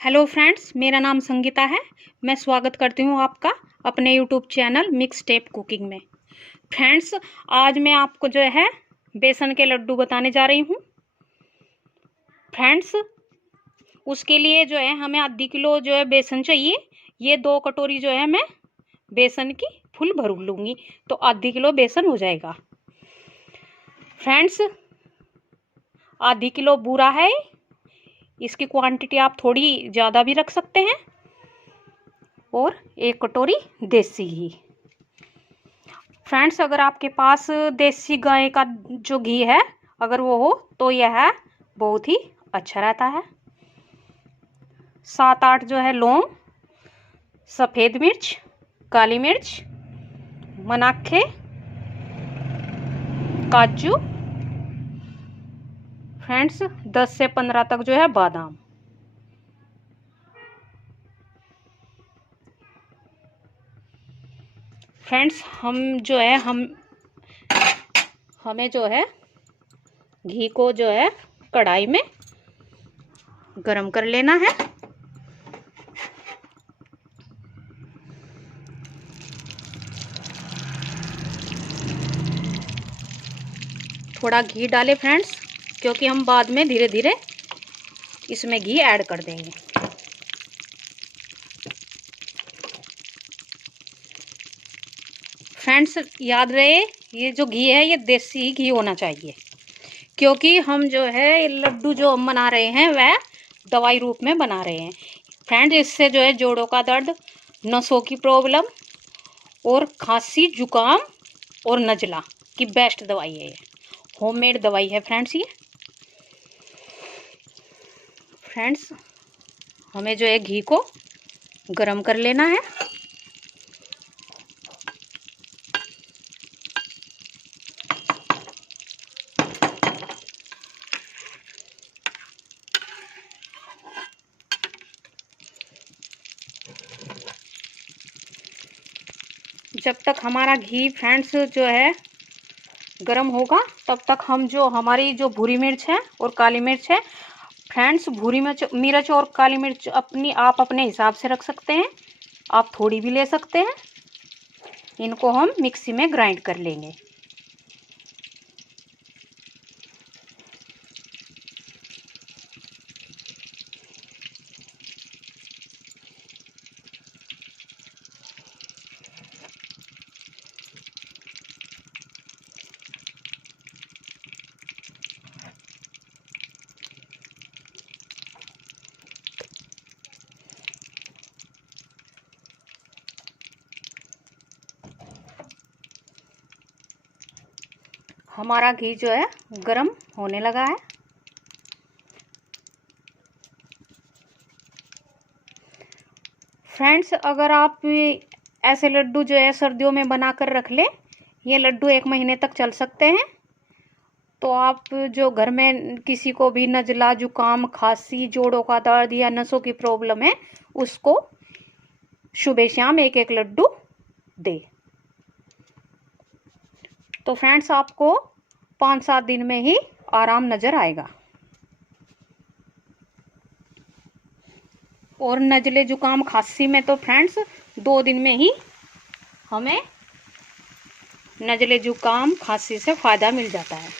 Hello friends, मेरा नाम संगीता है। मैं स्वागत करती हूँ आपका अपने YouTube channel mix tape cooking में। फ्रेंड्स, आज मैं आपको जो है बेसन के लड्डू बताने जा रही हूँ। फ्रेंड्स, उसके लिए जो है हमें आधी किलो जो है बेसन चाहिए। ये 2 कटोरी जो है मैं बेसन की फुल भर लूँगी, तो आधी किलो बेसन हो जाएगा। फ्रेंड्स, आधी किलो बूरा है। इसकी क्वांटिटी आप थोड़ी ज़्यादा भी रख सकते हैं। और 1 कटोरी देसी घी। फ्रेंड्स, अगर आपके पास देसी गाय का जो घी है अगर वो हो तो यह बहुत ही अच्छा रहता है। 7-8 जो है लौंग, सफ़ेद मिर्च, काली मिर्च, मनाखे, काजू। फ्रेंड्स, 10 से 15 तक जो है बादाम। फ्रेंड्स, हमें जो है घी को जो है कढ़ाई में गरम कर लेना है। थोड़ा घी डालें फ्रेंड्स, क्योंकि हम बाद में धीरे धीरे इसमें घी ऐड कर देंगे। फ्रेंड्स, याद रहे ये जो घी है ये देसी घी होना चाहिए, क्योंकि हम जो है लड्डू जो हम बना रहे हैं वह दवाई रूप में बना रहे हैं। फ्रेंड्स, इससे जो है जोड़ों का दर्द, नसों की प्रॉब्लम और खांसी, जुकाम और नज़ला की बेस्ट दवाई है। ये होममेड दवाई है फ्रेंड्स। ये फ्रेंड्स, हमें जो है घी को गरम कर लेना है। जब तक हमारा घी फ्रेंड्स जो है गरम होगा तब तक हम जो हमारी जो भूरी मिर्च है और काली मिर्च है, फ्रेंड्स भूरी मिर्च और काली मिर्च आप अपने हिसाब से रख सकते हैं। आप थोड़ी भी ले सकते हैं। इनको हम मिक्सी में ग्राइंड कर लेंगे। हमारा घी जो है गरम होने लगा है। फ्रेंड्स, अगर आप ऐसे लड्डू जो है सर्दियों में बनाकर रख ले, ये लड्डू 1 महीने तक चल सकते हैं। तो आप जो घर में किसी को भी नज़ला, जुकाम, खांसी, जोड़ों का दर्द या नसों की प्रॉब्लम है, उसको सुबह शाम 1-1 लड्डू दे। तो फ्रेंड्स, आपको 5-7 दिन में ही आराम नज़र आएगा। और नज़ले, जुकाम, खांसी में तो फ्रेंड्स 2 दिन में ही हमें नज़ले, जुकाम, खांसी से फ़ायदा मिल जाता है।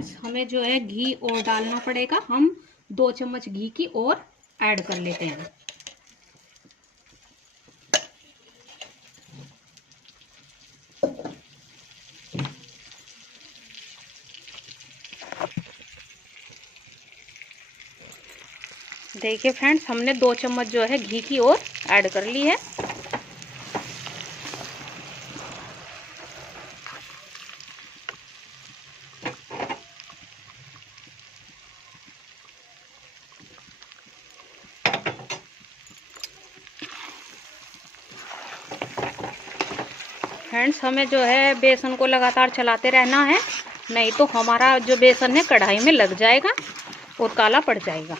फ्रेंड्स हमें जो है घी और डालना पड़ेगा। हम 2 चम्मच घी की और ऐड कर लेते हैं। देखिए फ्रेंड्स हमने 2 चम्मच जो है घी की और ऐड कर ली है। फ्रेंड्स हमें जो है बेसन को लगातार चलाते रहना है, नहीं तो हमारा जो बेसन है कढ़ाई में लग जाएगा और काला पड़ जाएगा।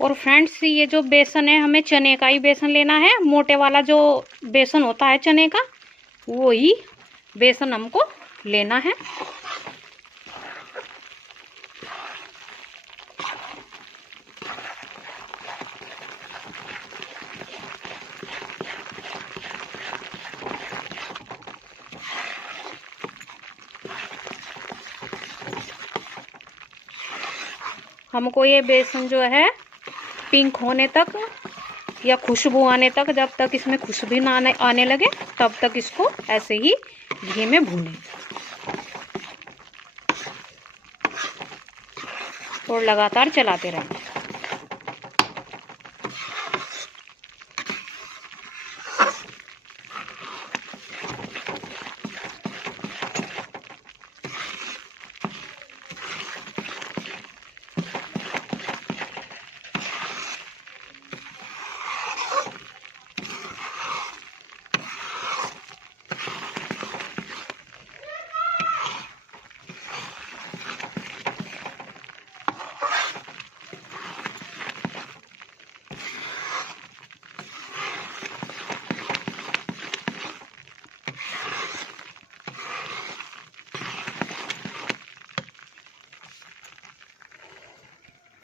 और फ्रेंड्स ये जो बेसन है हमें चने का ही बेसन लेना है। मोटे वाला जो बेसन होता है चने का, वो ही बेसन हमको लेना है। हमको ये बेसन जो है पिंक होने तक या खुशबू आने तक, जब तक इसमें खुशबू ना आने लगे तब तक इसको ऐसे ही घी में भूनें और लगातार चलाते रहें।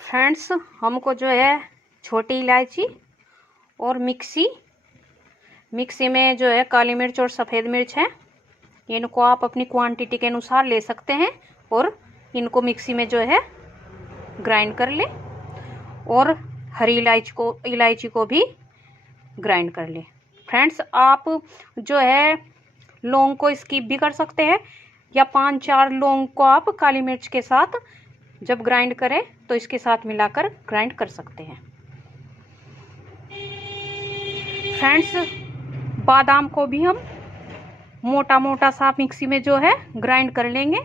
फ्रेंड्स हमको जो है छोटी इलायची और मिक्सी में जो है काली मिर्च और सफ़ेद मिर्च है, इनको आप अपनी क्वांटिटी के अनुसार ले सकते हैं और इनको मिक्सी में जो है ग्राइंड कर ले। और हरी इलायची को भी ग्राइंड कर ले। फ्रेंड्स आप जो है लौंग को स्किप भी कर सकते हैं, या 5-4 लौंग को आप काली मिर्च के साथ जब ग्राइंड करें तो इसके साथ मिलाकर ग्राइंड कर सकते हैं। फ्रेंड्स बादाम को भी हम मोटा मोटा सा मिक्सी में जो है ग्राइंड कर लेंगे।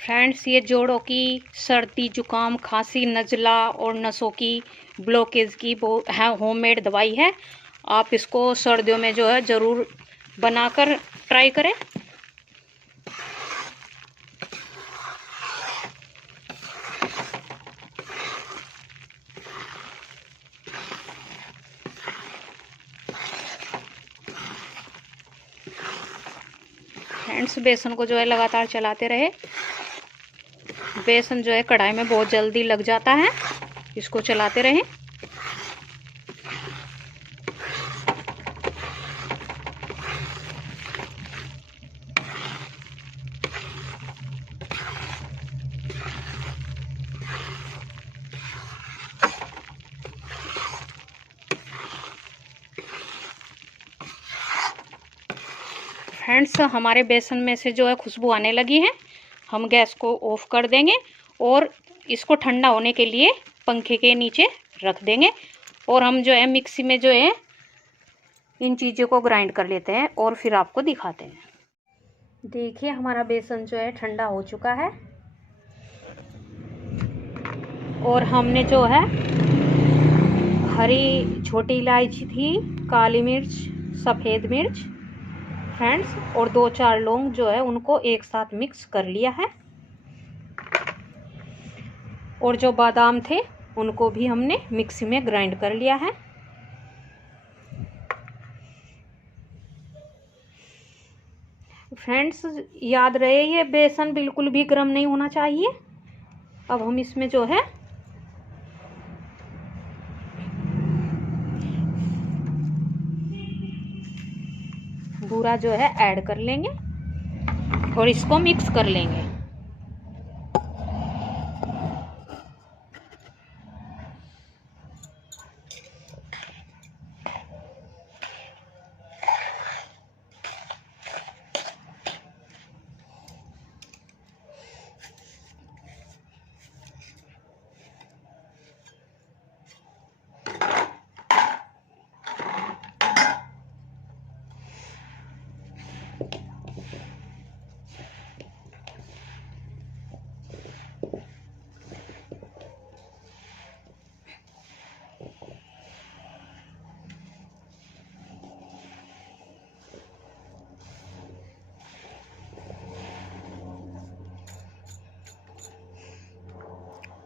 फ्रेंड्स ये जोड़ों की सर्दी जुकाम खांसी नज़ला और नसों की ब्लॉकेज की होममेड दवाई है। आप इसको सर्दियों में जो है ज़रूर बनाकर ट्राई करें। फ्रेंड्स बेसन को जो है लगातार चलाते रहे। बेसन जो है कढ़ाई में बहुत जल्दी लग जाता है, इसको चलाते रहें। फ्रेंड्स हमारे बेसन में से जो है खुशबू आने लगी है। हम गैस को ऑफ कर देंगे और इसको ठंडा होने के लिए पंखे के नीचे रख देंगे और हम जो है मिक्सी में जो है इन चीज़ों को ग्राइंड कर लेते हैं और फिर आपको दिखाते हैं। देखिए हमारा बेसन जो है ठंडा हो चुका है और हमने जो है हरी छोटी इलायची थी, काली मिर्च, सफ़ेद मिर्च फ्रेंड्स और 2-4 लौंग जो है उनको एक साथ मिक्स कर लिया है और जो बादाम थे उनको भी हमने मिक्सी में ग्राइंड कर लिया है। फ्रेंड्स याद रहे ये बेसन बिल्कुल भी गर्म नहीं होना चाहिए। अब हम इसमें जो है बूरा जो है ऐड कर लेंगे और इसको मिक्स कर लेंगे।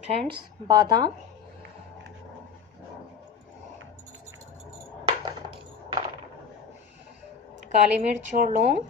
फ्रेंड्स बादाम, काली मिर्च और लौंग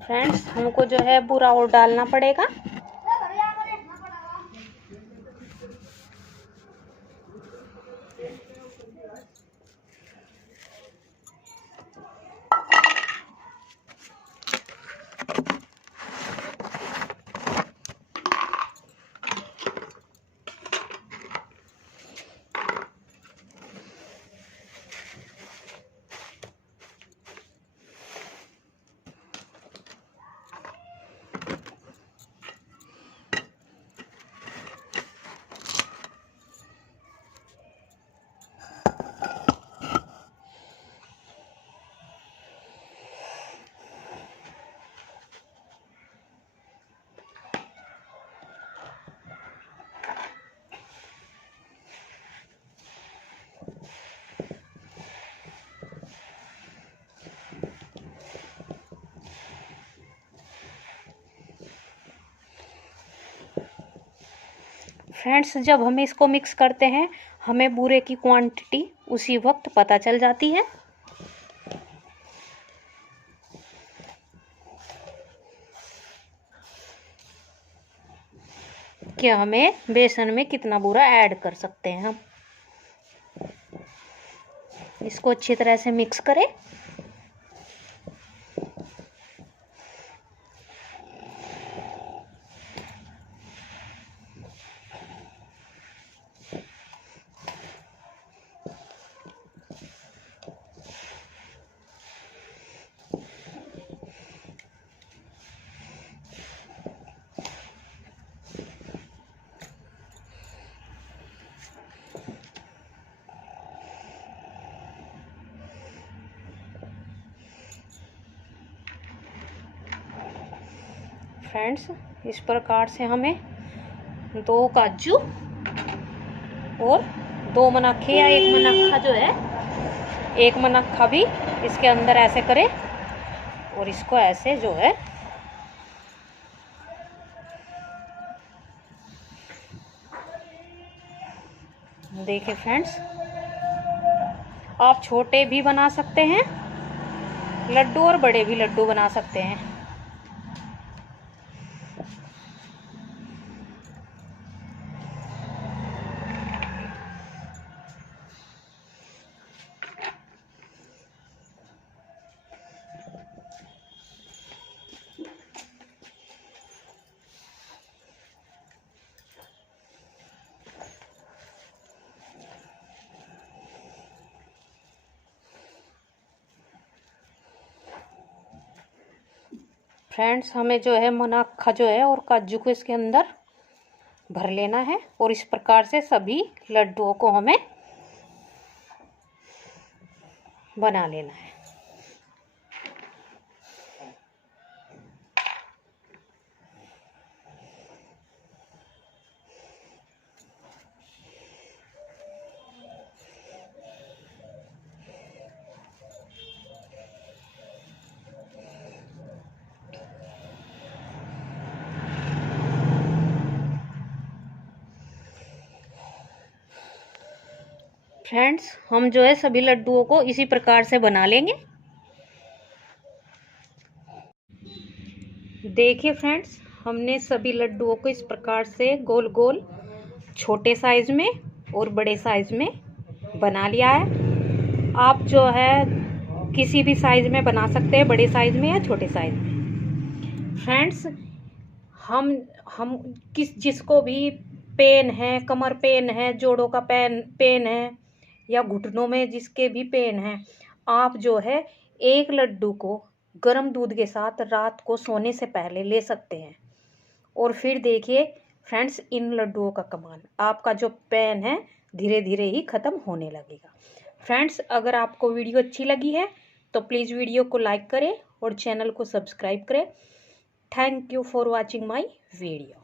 फ्रेंड्स हमको जो है बूरा और डालना पड़ेगा। फ्रेंड्स जब हम इसको मिक्स करते हैं हमें बूरे की क्वांटिटी उसी वक्त पता चल जाती है कि हमें बेसन में कितना बूरा ऐड कर सकते हैं। हम इसको अच्छी तरह से मिक्स करें। फ्रेंड्स इस प्रकार से हमें 2 काजू और 2 मनाखे या 1 मनाखा जो है 1 मनाखा भी इसके अंदर ऐसे करें और इसको ऐसे जो है देखिए फ्रेंड्स आप छोटे भी बना सकते हैं लड्डू और बड़े भी लड्डू बना सकते हैं। फ्रेंड्स हमें जो है मुनाखा जो है और काजू को इसके अंदर भर लेना है और इस प्रकार से सभी लड्डुओं को हमें बना लेना है। फ्रेंड्स हम जो है सभी लड्डुओं को इसी प्रकार से बना लेंगे। देखिए फ्रेंड्स हमने सभी लड्डुओं को इस प्रकार से गोल गोल छोटे साइज में और बड़े साइज में बना लिया है। आप जो है किसी भी साइज में बना सकते हैं, बड़े साइज में या छोटे साइज में। फ्रेंड्स हम जिसको भी पेन है, कमर पेन है, जोड़ों का पेन है या घुटनों में जिसके भी पेन है, आप जो है एक लड्डू को गर्म दूध के साथ रात को सोने से पहले ले सकते हैं और फिर देखिए फ्रेंड्स इन लड्डुओं का कमाल, आपका जो पेन है धीरे धीरे ही ख़त्म होने लगेगा। फ्रेंड्स अगर आपको वीडियो अच्छी लगी है तो प्लीज़ वीडियो को लाइक करें और चैनल को सब्सक्राइब करें। Thank you for watching my video.